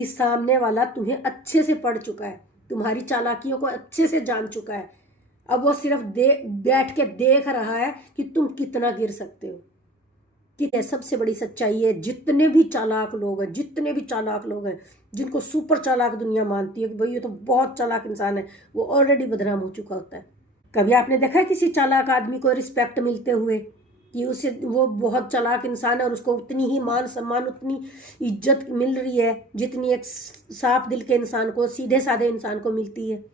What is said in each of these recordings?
कि सामने वाला तुम्हें अच्छे से पढ़ चुका है, तुम्हारी चालाकियों को अच्छे से जान चुका है। अब वो सिर्फ बैठ के देख रहा है कि तुम कितना गिर सकते हो। कि सबसे बड़ी सच्चाई है, जितने भी चालाक लोग हैं, जितने भी चालाक लोग हैं, जिनको सुपर चालाक दुनिया मानती है कि भाई ये तो बहुत चालाक इंसान है, वो ऑलरेडी बदनाम हो चुका होता है। कभी आपने देखा है किसी चालाक आदमी को रिस्पेक्ट मिलते हुए कि उसे वो बहुत चालाक इंसान है और उसको उतनी ही मान सम्मान, उतनी इज्जत मिल रही है जितनी एक साफ दिल के इंसान को, सीधे साधे इंसान को मिलती है?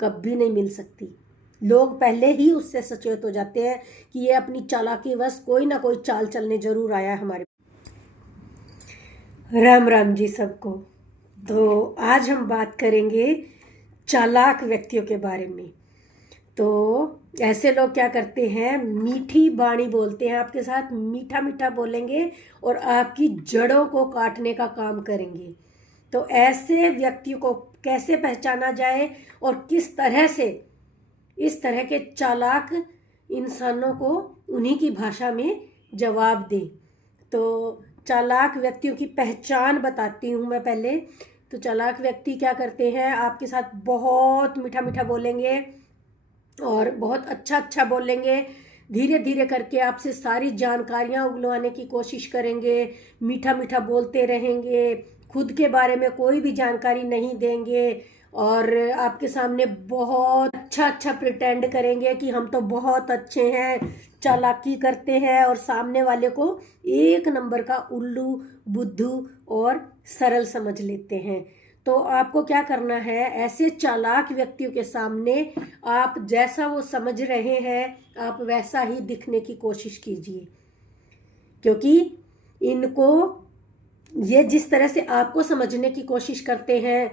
कभी नहीं मिल सकती। लोग पहले ही उससे सचेत हो जाते हैं कि ये अपनी चालाकी वश कोई ना कोई चाल चलने जरूर आया है हमारे। राम राम जी सबको। तो आज हम बात करेंगे चालाक व्यक्तियों के बारे में। तो ऐसे लोग क्या करते हैं, मीठी बाणी बोलते हैं, आपके साथ मीठा मीठा बोलेंगे और आपकी जड़ों को काटने का काम करेंगे। तो ऐसे व्यक्तियों को कैसे पहचाना जाए और किस तरह से इस तरह के चालाक इंसानों को उन्हीं की भाषा में जवाब दें। तो चालाक व्यक्तियों की पहचान बताती हूँ मैं पहले। तो चालाक व्यक्ति क्या करते हैं, आपके साथ बहुत मीठा मीठा बोलेंगे और बहुत अच्छा अच्छा बोलेंगे, धीरे धीरे करके आपसे सारी जानकारियां उगलवाने की कोशिश करेंगे, मीठा मीठा बोलते रहेंगे, खुद के बारे में कोई भी जानकारी नहीं देंगे और आपके सामने बहुत अच्छा अच्छा प्रिटेंड करेंगे कि हम तो बहुत अच्छे हैं, चालाकी करते हैं और सामने वाले को एक नंबर का उल्लू बुद्धू और सरल समझ लेते हैं। तो आपको क्या करना है, ऐसे चालाक व्यक्तियों के सामने आप जैसा वो समझ रहे हैं आप वैसा ही दिखने की कोशिश कीजिए, क्योंकि इनको ये जिस तरह से आपको समझने की कोशिश करते हैं,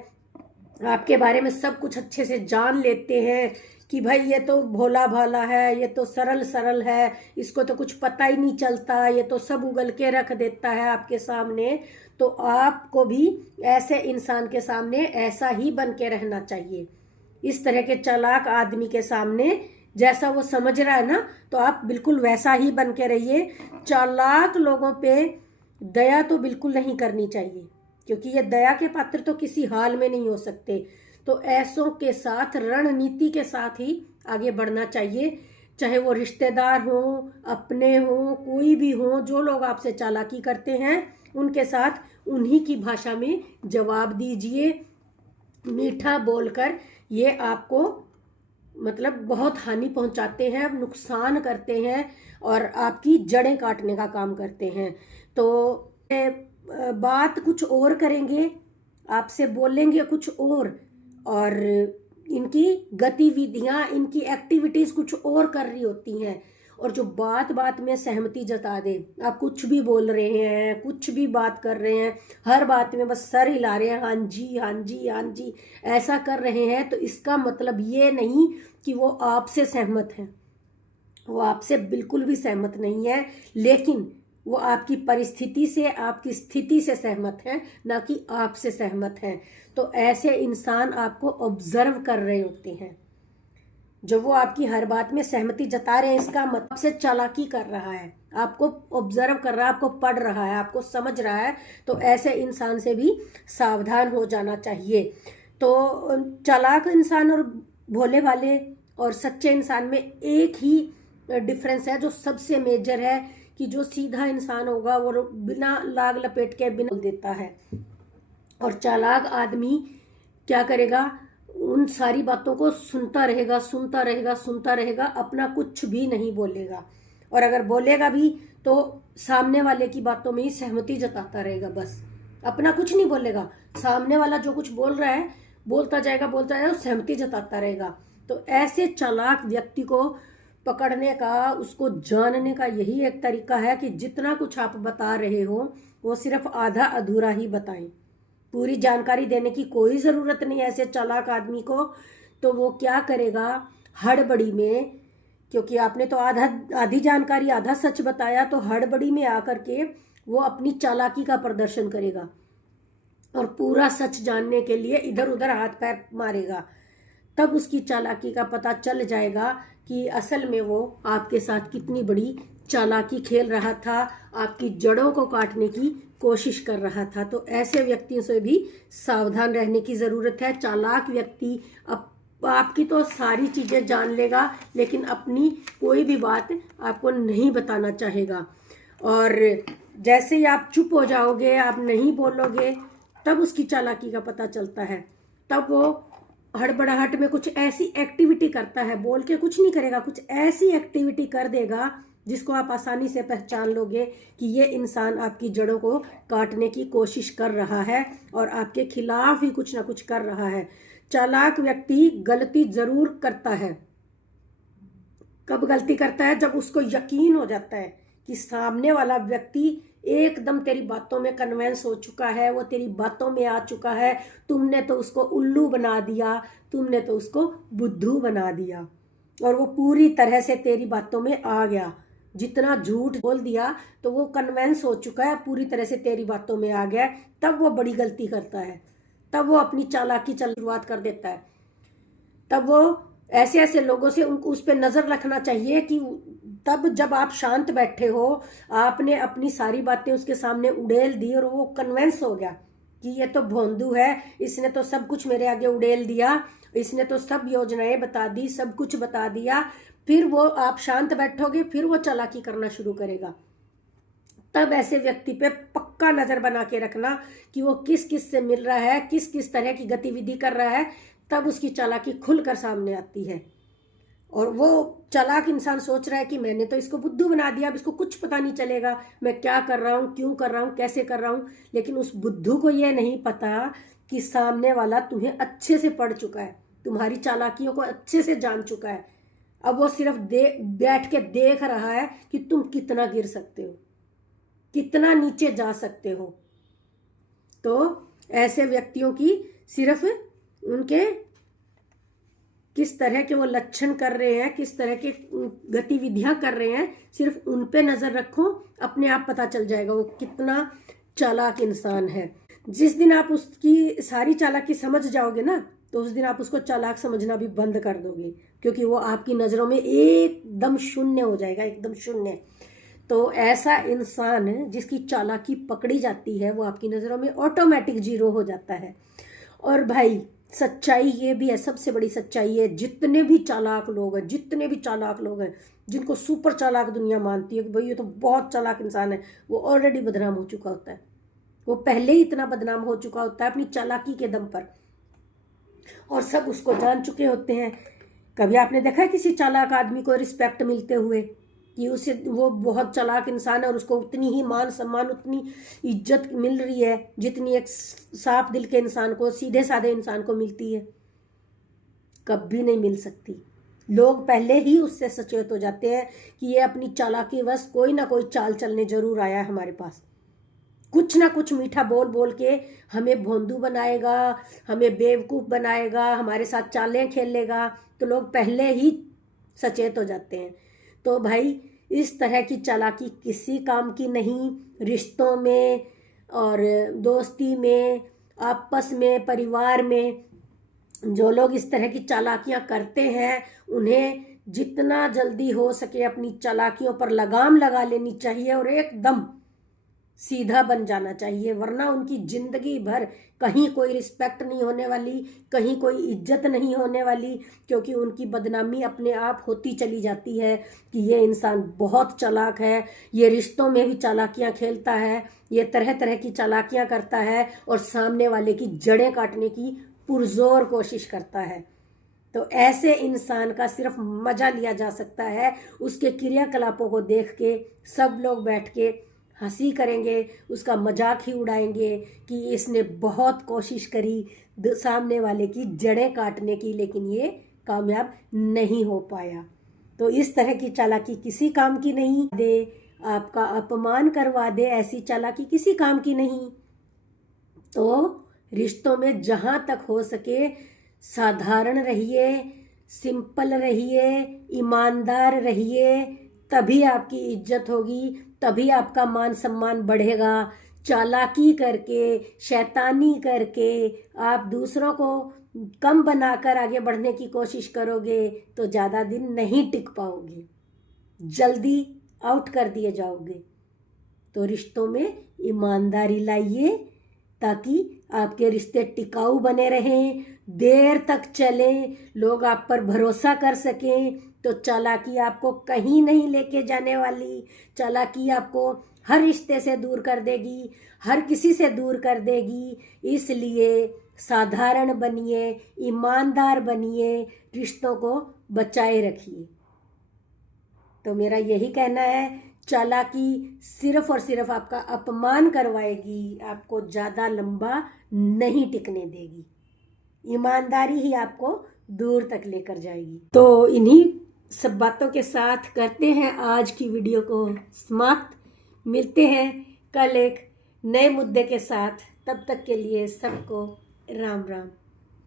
आपके बारे में सब कुछ अच्छे से जान लेते हैं कि भाई ये तो भोला भाला है, ये तो सरल सरल है, इसको तो कुछ पता ही नहीं चलता, ये तो सब उगल के रख देता है आपके सामने। तो आपको भी ऐसे इंसान के सामने ऐसा ही बन के रहना चाहिए। इस तरह के चालाक आदमी के सामने जैसा वो समझ रहा है ना, तो आप बिल्कुल वैसा ही बन के रहिए। चालाक लोगों पे दया तो बिल्कुल नहीं करनी चाहिए, क्योंकि ये दया के पात्र तो किसी हाल में नहीं हो सकते। तो ऐसों के साथ रणनीति के साथ ही आगे बढ़ना चाहिए, चाहे वो रिश्तेदार हो, अपने हो, कोई भी हो। जो लोग आपसे चालाकी करते हैं उनके साथ उन्हीं की भाषा में जवाब दीजिए, मीठा बोलकर। ये आपको मतलब बहुत हानि पहुंचाते हैं, नुकसान करते हैं और आपकी जड़ें काटने का काम करते हैं। तो बात कुछ और करेंगे, आपसे बोलेंगे कुछ और इनकी गतिविधियां, इनकी एक्टिविटीज कुछ और कर रही होती हैं। और जो बात बात में सहमति जता दे, आप कुछ भी बोल रहे हैं, कुछ भी बात कर रहे हैं, हर बात में बस सर हिला रहे हैं, हाँ जी हाँ जी हाँ जी ऐसा कर रहे हैं, तो इसका मतलब ये नहीं कि वो आपसे सहमत हैं। वो आपसे बिल्कुल भी सहमत नहीं है, लेकिन वो आपकी परिस्थिति से, आपकी स्थिति से सहमत हैं, ना कि आपसे सहमत हैं। तो ऐसे इंसान आपको ऑब्जर्व कर रहे होते हैं। जो वो आपकी हर बात में सहमति जता रहे हैं, इसका मतलब से चालाकी कर रहा है, आपको ऑब्जर्व कर रहा है, आपको पढ़ रहा है, आपको समझ रहा है। तो ऐसे इंसान से भी सावधान हो जाना चाहिए। तो चालाक इंसान और भोले भाले और सच्चे इंसान में एक ही डिफरेंस है जो सबसे मेजर है, कि जो सीधा इंसान होगा वो बिना लाग लपेट के बिना देता है, और चालाक आदमी क्या करेगा, उन सारी बातों को सुनता रहेगा सुनता रहेगा सुनता रहेगा, अपना कुछ भी नहीं बोलेगा। और अगर बोलेगा भी तो सामने वाले की बातों में ही सहमति जताता रहेगा, बस अपना कुछ नहीं बोलेगा। सामने वाला जो कुछ बोल रहा है बोलता जाएगा, सहमति जताता रहेगा। तो ऐसे चालाक व्यक्ति को पकड़ने का, उसको जानने का यही एक तरीका है कि जितना कुछ आप बता रहे हो वो सिर्फ आधा अधूरा ही बताएं। पूरी जानकारी देने की कोई ज़रूरत नहीं है ऐसे चालाक आदमी को। तो वो क्या करेगा, हड़बड़ी में, क्योंकि आपने तो आधी जानकारी आधा सच बताया, तो हड़बड़ी में आकर के वो अपनी चालाकी का प्रदर्शन करेगा और पूरा सच जानने के लिए इधर उधर हाथ पैर मारेगा। तब उसकी चालाकी का पता चल जाएगा कि असल में वो आपके साथ कितनी बड़ी चालाकी खेल रहा था, आपकी जड़ों को काटने की कोशिश कर रहा था। तो ऐसे व्यक्तियों से भी सावधान रहने की ज़रूरत है। चालाक व्यक्ति आपकी तो सारी चीज़ें जान लेगा, लेकिन अपनी कोई भी बात आपको नहीं बताना चाहेगा। और जैसे ही आप चुप हो जाओगे, आप नहीं बोलोगे, तब उसकी चालाकी का पता चलता है। तब वो हड़बड़ाहट में कुछ ऐसी एक्टिविटी करता है, बोल के कुछ नहीं करेगा, कुछ ऐसी एक्टिविटी कर देगा जिसको आप आसानी से पहचान लोगे कि ये इंसान आपकी जड़ों को काटने की कोशिश कर रहा है और आपके खिलाफ ही कुछ ना कुछ कर रहा है। चालाक व्यक्ति गलती जरूर करता है। कब गलती करता है? जब उसको यकीन हो जाता है कि सामने वाला व्यक्ति एकदम तेरी बातों में कन्वेंस हो चुका है, वो तेरी बातों में आ चुका है, तुमने तो उसको उल्लू बना दिया, तुमने तो उसको बुद्धू बना दिया और वो पूरी तरह से तेरी बातों में आ गया। जितना झूठ बोल दिया तो वो कन्वेंस हो चुका है, पूरी तरह से तेरी बातों में आ गया, तब वो बड़ी गलती करता है, तब वो अपनी चालाकी शुरुआत कर देता है। तब वो ऐसे ऐसे लोगों से उस पर नजर रखना चाहिए कि तब जब आप शांत बैठे हो, आपने अपनी सारी बातें उसके सामने उड़ेल दी और वो कन्वेंस हो गया कि ये तो भोंदू है, इसने तो सब कुछ मेरे आगे उड़ेल दिया, इसने तो सब योजनाएं बता दी, सब कुछ बता दिया, फिर वो आप शांत बैठोगे, फिर वो चालाकी करना शुरू करेगा। तब ऐसे व्यक्ति पे पक्का नजर बना के रखना कि वो किस किस से मिल रहा है, किस किस तरह की गतिविधि कर रहा है, तब उसकी चालाकी खुलकर सामने आती है। और वो चालाक इंसान सोच रहा है कि मैंने तो इसको बुद्धू बना दिया, अब इसको कुछ पता नहीं चलेगा मैं क्या कर रहा हूँ, क्यों कर रहा हूँ, कैसे कर रहा हूँ। लेकिन उस बुद्धू को ये नहीं पता कि सामने वाला तुम्हें अच्छे से पढ़ चुका है, तुम्हारी चालाकियों को अच्छे से जान चुका है। अब वो सिर्फ बैठ के देख रहा है कि तुम कितना गिर सकते हो, कितना नीचे जा सकते हो। तो ऐसे व्यक्तियों की सिर्फ उनके किस तरह के वो लक्षण कर रहे हैं, किस तरह के गतिविधियां कर रहे हैं, सिर्फ उन पे नजर रखो, अपने आप पता चल जाएगा वो कितना चालाक इंसान है। जिस दिन आप उसकी सारी चालाकी समझ जाओगे ना, तो उस दिन आप उसको चालाक समझना भी बंद कर दोगे, क्योंकि वो आपकी नजरों में एकदम शून्य हो जाएगा, एकदम शून्य। तो ऐसा इंसान जिसकी चालाकी पकड़ी जाती है, वो आपकी नजरों में ऑटोमेटिक जीरो हो जाता है। और भाई सच्चाई ये भी है, सबसे बड़ी सच्चाई है, जितने भी चालाक लोग हैं, जितने भी चालाक लोग हैं, जिनको सुपर चालाक दुनिया मानती है कि भाई ये तो बहुत चालाक इंसान है, वो ऑलरेडी बदनाम हो चुका होता है। वो पहले ही इतना बदनाम हो चुका होता है अपनी चालाकी के दम पर, और सब उसको जान चुके होते हैं। कभी आपने देखा है किसी चालाक आदमी को रिस्पेक्ट मिलते हुए कि उसे वो बहुत चालाक इंसान है और उसको उतनी ही मान सम्मान, उतनी इज्जत मिल रही है जितनी एक साफ दिल के इंसान को, सीधे साधे इंसान को मिलती है? कभी नहीं मिल सकती। लोग पहले ही उससे सचेत हो जाते हैं कि ये अपनी चालाकी वश कोई ना कोई चाल चलने जरूर आया है हमारे पास, कुछ ना कुछ मीठा बोल बोल के हमें भोंदू बनाएगा, हमें बेवकूफ़ बनाएगा, हमारे साथ चालें खेलेगा। तो लोग पहले ही सचेत हो जाते हैं। तो भाई इस तरह की चालाकी किसी काम की नहीं। रिश्तों में और दोस्ती में, आपस में, परिवार में जो लोग इस तरह की चालाकियां करते हैं, उन्हें जितना जल्दी हो सके अपनी चालाकियों पर लगाम लगा लेनी चाहिए और एकदम सीधा बन जाना चाहिए, वरना उनकी जिंदगी भर कहीं कोई रिस्पेक्ट नहीं होने वाली, कहीं कोई इज्जत नहीं होने वाली, क्योंकि उनकी बदनामी अपने आप होती चली जाती है कि ये इंसान बहुत चालाक है, ये रिश्तों में भी चालाकियां खेलता है, ये तरह तरह की चालाकियां करता है और सामने वाले की जड़ें काटने की पुरजोर कोशिश करता है। तो ऐसे इंसान का सिर्फ मजा लिया जा सकता है, उसके क्रियाकलापों को देख के सब लोग बैठ के हंसी करेंगे, उसका मजाक ही उड़ाएंगे कि इसने बहुत कोशिश करी सामने वाले की जड़ें काटने की, लेकिन ये कामयाब नहीं हो पाया। तो इस तरह की चालाकी किसी काम की नहीं दे, आपका अपमान करवा दे, ऐसी चालाकी किसी काम की नहीं। तो रिश्तों में जहां तक हो सके साधारण रहिए, सिंपल रहिए, ईमानदार रहिए, तभी आपकी इज्जत होगी, तभी आपका मान सम्मान बढ़ेगा। चालाकी करके, शैतानी करके आप दूसरों को कम बनाकर आगे बढ़ने की कोशिश करोगे तो ज़्यादा दिन नहीं टिक पाओगे, जल्दी आउट कर दिए जाओगे। तो रिश्तों में ईमानदारी लाइए ताकि आपके रिश्ते टिकाऊ बने रहें, देर तक चलें, लोग आप पर भरोसा कर सकें। तो चालाकी आपको कहीं नहीं लेके जाने वाली। चालाकी आपको हर रिश्ते से दूर कर देगी, हर किसी से दूर कर देगी। इसलिए साधारण बनिए, ईमानदार बनिए, रिश्तों को बचाए रखिए। तो मेरा यही कहना है, चालाकी सिर्फ और सिर्फ आपका अपमान करवाएगी, आपको ज़्यादा लंबा नहीं टिकने देगी। ईमानदारी ही आपको दूर तक लेकर जाएगी। तो इन्हीं सब बातों के साथ करते हैं आज की वीडियो को समाप्त। मिलते हैं कल एक नए मुद्दे के साथ। तब तक के लिए सबको राम राम।